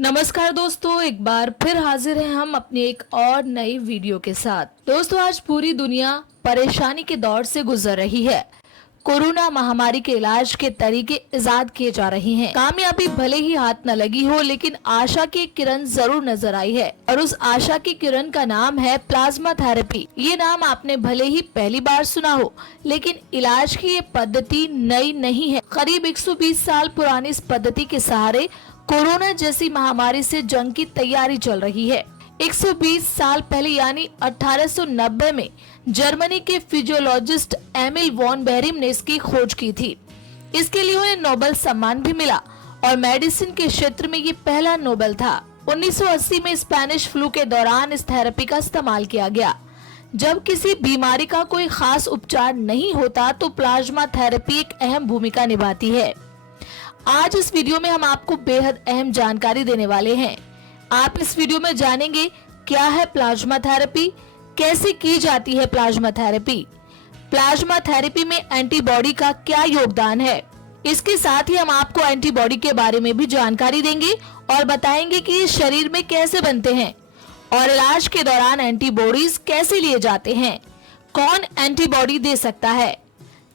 नमस्कार दोस्तों, एक बार फिर हाजिर हैं हम अपनी एक और नई वीडियो के साथ। दोस्तों, आज पूरी दुनिया परेशानी के दौर से गुजर रही है। कोरोना महामारी के इलाज के तरीके इजाद किए जा रहे हैं। कामयाबी भले ही हाथ न लगी हो, लेकिन आशा की किरण जरूर नजर आई है और उस आशा की किरण का नाम है प्लाज्मा थेरेपी। ये नाम आपने भले ही पहली बार सुना हो, लेकिन इलाज की ये पद्धति नई नहीं है। करीब 120 साल पुरानी इस पद्धति के सहारे कोरोना जैसी महामारी से जंग की तैयारी चल रही है। 120 साल पहले यानी 1890 में जर्मनी के फिजियोलॉजिस्ट एमिल वॉन बेहरिम ने इसकी खोज की थी। इसके लिए उन्हें नोबेल सम्मान भी मिला और मेडिसिन के क्षेत्र में ये पहला नोबेल था। 1980 में स्पेनिश फ्लू के दौरान इस थेरेपी का इस्तेमाल किया गया। जब किसी बीमारी का कोई खास उपचार नहीं होता तो प्लाज्मा थेरेपी एक अहम भूमिका निभाती है। आज इस वीडियो में हम आपको बेहद अहम जानकारी देने वाले हैं। आप इस वीडियो में जानेंगे क्या है प्लाज्मा थेरेपी, कैसे की जाती है प्लाज्मा थेरेपी, प्लाज्मा थेरेपी में एंटीबॉडी का क्या योगदान है। इसके साथ ही हम आपको एंटीबॉडी के बारे में भी जानकारी देंगे और बताएंगे कि ये शरीर में कैसे बनते हैं और इलाज के दौरान एंटीबॉडीज कैसे लिए जाते हैं, कौन एंटीबॉडी दे सकता है।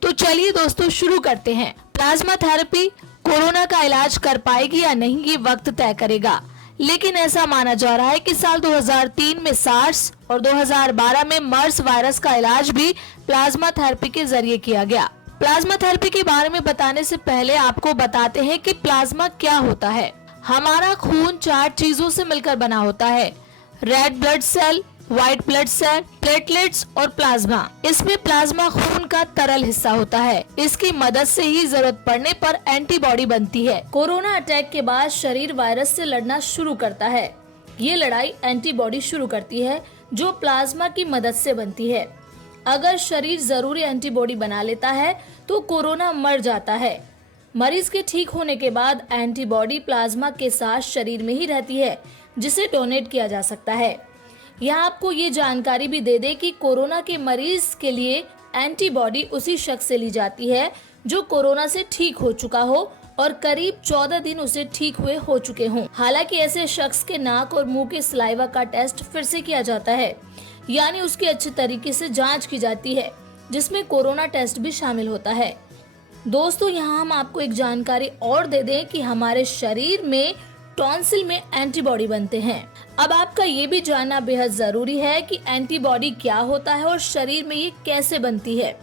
तो चलिए दोस्तों शुरू करते हैं। प्लाज्मा थेरेपी कोरोना का इलाज कर पाएगी या नहीं, ये वक्त तय करेगा, लेकिन ऐसा माना जा रहा है कि साल 2003 में सार्स और 2012 में मर्स वायरस का इलाज भी प्लाज्मा थेरेपी के जरिए किया गया। प्लाज्मा थेरेपी के बारे में बताने से पहले आपको बताते हैं कि प्लाज्मा क्या होता है। हमारा खून 4 चीजों से मिलकर बना होता है: red blood cell, white blood cell, platelets और प्लाज्मा। इसमें प्लाज्मा खून का तरल हिस्सा होता है। इसकी मदद से ही जरूरत पड़ने पर एंटीबॉडी बनती है। कोरोना अटैक के बाद शरीर वायरस से लड़ना शुरू करता है। ये लड़ाई एंटीबॉडी शुरू करती है जो प्लाज्मा की मदद से बनती है। अगर शरीर जरूरी एंटीबॉडी बना लेता है तो कोरोना मर जाता है। मरीज के ठीक होने के बाद एंटीबॉडी प्लाज्मा के साथ शरीर में ही रहती है, जिसे डोनेट किया जा सकता है। यहाँ आपको ये जानकारी भी दे दे कि कोरोना के मरीज के लिए एंटीबॉडी उसी शख्स से ली जाती है जो कोरोना से ठीक हो चुका हो और करीब 14 दिन उसे ठीक हुए हो चुके हों। हालांकि ऐसे शख्स के नाक और मुंह के सलाइवा का टेस्ट फिर से किया जाता है, यानी उसकी अच्छे तरीके से जांच की जाती है, जिसमें कोरोना टेस्ट भी शामिल होता है। दोस्तों, यहाँ हम आपको एक जानकारी और दे दें कि हमारे शरीर में टॉन्सिल में एंटीबॉडी बनते हैं। अब आपका ये भी जानना बेहद जरूरी है कि एंटीबॉडी क्या होता है और शरीर में ये कैसे बनती है।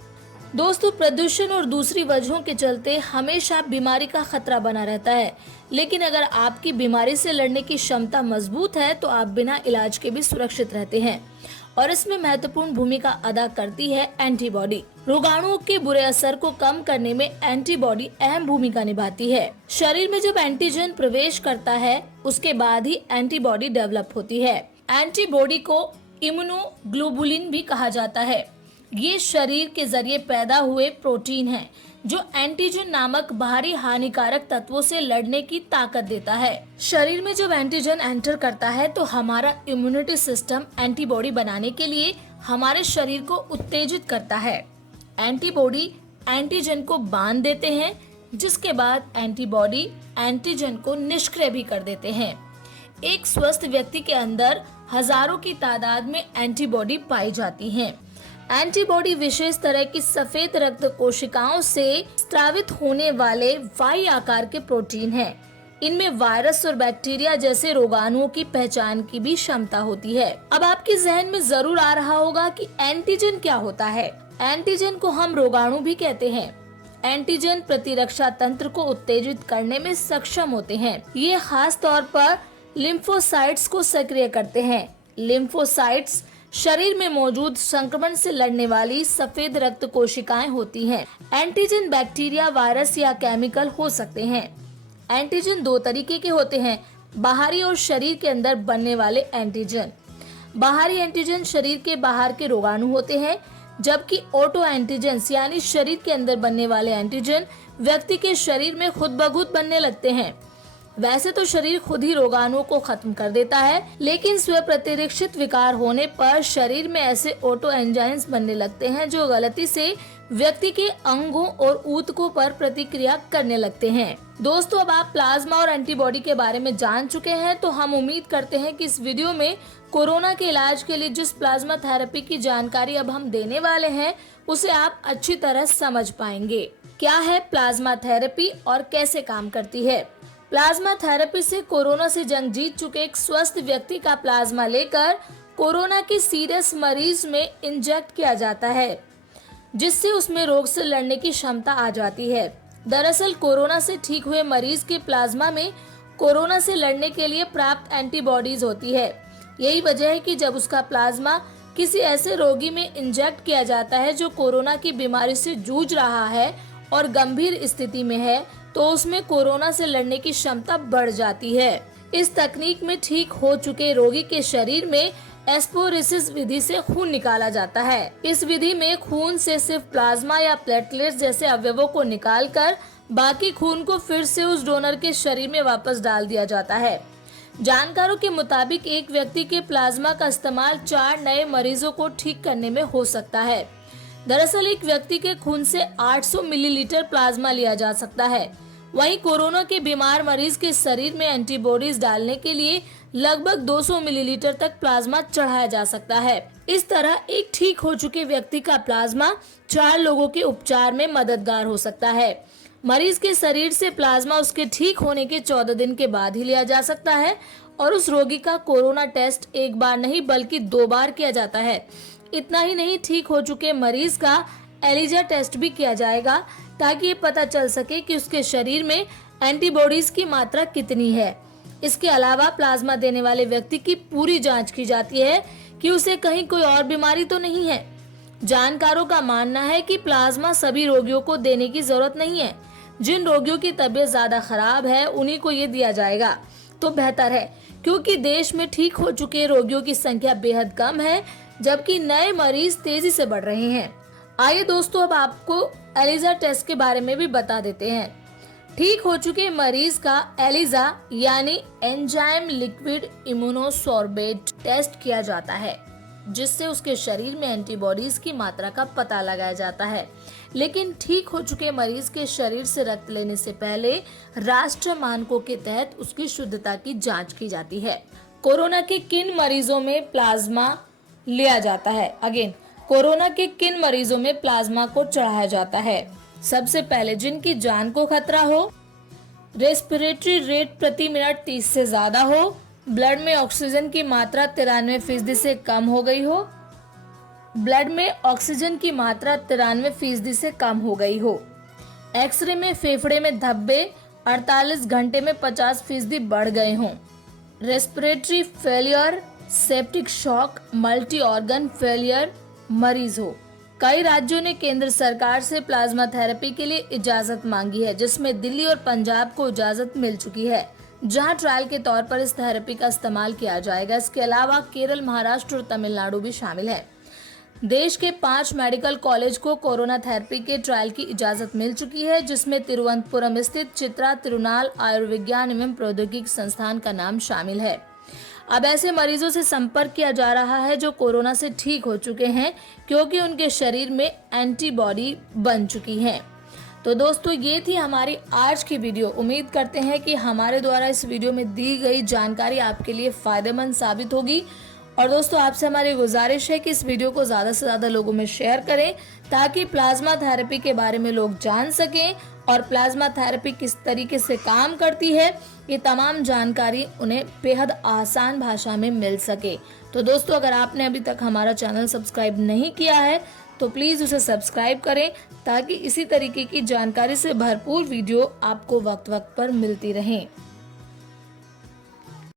दोस्तों, प्रदूषण और दूसरी वजहों के चलते हमेशा बीमारी का खतरा बना रहता है, लेकिन अगर आपकी बीमारी से लड़ने की क्षमता मजबूत है तो आप बिना इलाज के भी सुरक्षित रहते हैं और इसमें महत्वपूर्ण भूमिका अदा करती है एंटीबॉडी। रोगाणुओं के बुरे असर को कम करने में एंटीबॉडी अहम भूमिका निभाती है। शरीर में जब एंटीजन प्रवेश करता है उसके बाद ही एंटीबॉडी डेवलप होती है। एंटीबॉडी को इम्यूनोग्लोबुलिन भी कहा जाता है। ये शरीर के जरिए पैदा हुए प्रोटीन है जो एंटीजन नामक बाहरी हानिकारक तत्वों से लड़ने की ताकत देता है। शरीर में जब एंटीजन एंटर करता है तो हमारा इम्यूनिटी सिस्टम एंटीबॉडी बनाने के लिए हमारे शरीर को उत्तेजित करता है। एंटीबॉडी एंटीजन को बांध देते हैं, जिसके बाद एंटीबॉडी एंटीजन को निष्क्रिय भी कर देते हैं। एक स्वस्थ व्यक्ति के अंदर हजारों की तादाद में एंटीबॉडी पाई जाती हैं। एंटीबॉडी विशेष तरह की सफेद रक्त कोशिकाओं से स्रावित होने वाले वाई आकार के प्रोटीन हैं। इनमें वायरस और बैक्टीरिया जैसे रोगाणुओं की पहचान की भी क्षमता होती है। अब आपके जहन में जरूर आ रहा होगा कि एंटीजन क्या होता है। एंटीजन को हम रोगाणु भी कहते हैं। एंटीजन प्रतिरक्षा तंत्र को उत्तेजित करने में सक्षम होते हैं। ये खास तौर पर लिम्फोसाइट्स को सक्रिय करते हैं। लिम्फोसाइट्स शरीर में मौजूद संक्रमण से लड़ने वाली सफेद रक्त कोशिकाएं होती हैं। एंटीजन बैक्टीरिया, वायरस या केमिकल हो सकते हैं। एंटीजन 2 तरीके के होते हैं: बाहरी और शरीर के अंदर बनने वाले एंटीजन। बाहरी एंटीजन शरीर के बाहर के रोगाणु होते हैं, जबकि ऑटो एंटीजन यानी शरीर के अंदर बनने वाले एंटीजन व्यक्ति के शरीर में खुद ब खुद बनने लगते हैं। वैसे तो शरीर खुद ही रोगाणुओं को खत्म कर देता है, लेकिन स्व प्रतिरक्षित विकार होने पर शरीर में ऐसे ऑटो एंजाइम्स बनने लगते हैं जो गलती से व्यक्ति के अंगों और ऊतकों पर प्रतिक्रिया करने लगते हैं। दोस्तों, अब आप प्लाज्मा और एंटीबॉडी के बारे में जान चुके हैं, तो हम उम्मीद करते हैं कि इस वीडियो में कोरोना के इलाज के लिए जिस प्लाज्मा थेरेपी की जानकारी अब हम देने वाले हैं उसे आप अच्छी तरह समझ पाएंगे। क्या है प्लाज्मा थेरेपी और कैसे काम करती है? प्लाज्मा थेरेपी से कोरोना से जंग जीत चुके एक स्वस्थ व्यक्ति का प्लाज्मा लेकर कोरोना के सीरियस मरीज में इंजेक्ट किया जाता है, जिससे उसमें रोग से लड़ने की क्षमता आ जाती है। दरअसल कोरोना से ठीक हुए मरीज के प्लाज्मा में कोरोना से लड़ने के लिए प्राप्त एंटीबॉडीज होती है। यही वजह है कि जब उसका प्लाज्मा किसी ऐसे रोगी में इंजेक्ट किया जाता है जो कोरोना की बीमारी से जूझ रहा है और गंभीर स्थिति में है, तो उसमें कोरोना से लड़ने की क्षमता बढ़ जाती है। इस तकनीक में ठीक हो चुके रोगी के शरीर में एस्पोरिसिस विधि से खून निकाला जाता है। इस विधि में खून से सिर्फ प्लाज्मा या प्लेटलेट्स जैसे अवयवों को निकालकर बाकी खून को फिर से उस डोनर के शरीर में वापस डाल दिया जाता है। जानकारों के मुताबिक एक व्यक्ति के प्लाज्मा का इस्तेमाल 4 नए मरीजों को ठीक करने में हो सकता है। दरअसल एक व्यक्ति के खून से 800 मिलीलीटर प्लाज्मा लिया जा सकता है। वहीं कोरोना के बीमार मरीज के शरीर में एंटीबॉडीज डालने के लिए लगभग 200 मिलीलीटर तक प्लाज्मा चढ़ाया जा सकता है। इस तरह एक ठीक हो चुके व्यक्ति का प्लाज्मा 4 लोगों के उपचार में मददगार हो सकता है। मरीज के शरीर से प्लाज्मा उसके ठीक होने के 14 दिन के बाद ही लिया जा सकता है और उस रोगी का कोरोना टेस्ट एक बार नहीं बल्कि 2 बार किया जाता है। इतना ही नहीं, ठीक हो चुके मरीज का एलिजा टेस्ट भी किया जाएगा ताकि ये पता चल सके कि उसके शरीर में एंटीबॉडीज की मात्रा कितनी है। इसके अलावा प्लाज्मा देने वाले व्यक्ति की पूरी जांच की जाती है कि उसे कहीं कोई और बीमारी तो नहीं है। जानकारों का मानना है कि प्लाज्मा सभी रोगियों को देने की जरूरत नहीं है। जिन रोगियों की तबीयत ज्यादा खराब है उन्हीं को ये दिया जाएगा तो बेहतर है, क्योंकि देश में ठीक हो चुके रोगियों की संख्या बेहद कम है, जबकि नए मरीज तेजी से बढ़ रहे हैं। आइए दोस्तों, अब आपको एलिजा टेस्ट के बारे में भी बता देते हैं। ठीक हो चुके मरीज का एलिजा यानी एंजाइम लिक्विड इम्यूनोसॉर्बेट टेस्ट किया जाता है, जिससे उसके शरीर में एंटीबॉडीज की मात्रा का पता लगाया जाता है। लेकिन ठीक हो चुके मरीज के शरीर से रक्त लेने से पहले राष्ट्रीय मानकों के तहत उसकी शुद्धता की जांच की जाती है। कोरोना के किन मरीजों में प्लाज्मा लिया जाता है? कोरोना के किन मरीजों में प्लाज्मा को चढ़ाया जाता है? सबसे पहले जिनकी जान को खतरा हो, रेस्पिरेटरी रेट प्रति मिनट 30 से ज्यादा हो, ब्लड में ऑक्सीजन की मात्रा 93% से कम हो गई हो, ब्लड में ऑक्सीजन की मात्रा 93% से कम हो गई हो, एक्सरे में फेफड़े में धब्बे 48 घंटे में 50% बढ़ गए हों, respiratory failure, septic shock, multi organ failure मरीज हो। कई राज्यों ने केंद्र सरकार से प्लाज्मा थेरेपी के लिए इजाजत मांगी है, जिसमें दिल्ली और पंजाब को इजाजत मिल चुकी है, जहां ट्रायल के तौर पर इस थेरेपी का इस्तेमाल किया जाएगा। इसके अलावा केरल, महाराष्ट्र और तमिलनाडु भी शामिल है। देश के 5 मेडिकल कॉलेज को कोरोना थेरेपी के ट्रायल की इजाजत मिल चुकी है, जिसमें तिरुवनंतपुरम स्थित चित्रा तिरुनाल आयुर्विज्ञान एवं प्रौद्योगिकी संस्थान का नाम शामिल है। अब ऐसे मरीजों से संपर्क किया जा रहा है जो कोरोना से ठीक हो चुके हैं, क्योंकि उनके शरीर में एंटीबॉडी बन चुकी हैं। तो दोस्तों, ये थी हमारी आज की वीडियो। उम्मीद करते हैं कि हमारे द्वारा इस वीडियो में दी गई जानकारी आपके लिए फायदेमंद साबित होगी। और दोस्तों, आपसे हमारी गुजारिश है कि इस वीडियो को ज़्यादा से ज़्यादा लोगों में शेयर करें, ताकि प्लाज्मा थेरेपी के बारे में लोग जान सकें और प्लाज्मा थेरेपी किस तरीके से काम करती है, ये तमाम जानकारी उन्हें बेहद आसान भाषा में मिल सके। तो दोस्तों, अगर आपने अभी तक हमारा चैनल सब्सक्राइब नहीं किया है तो प्लीज़ उसे सब्सक्राइब करें, ताकि इसी तरीके की जानकारी से भरपूर वीडियो आपको वक्त वक्त पर मिलती रहें।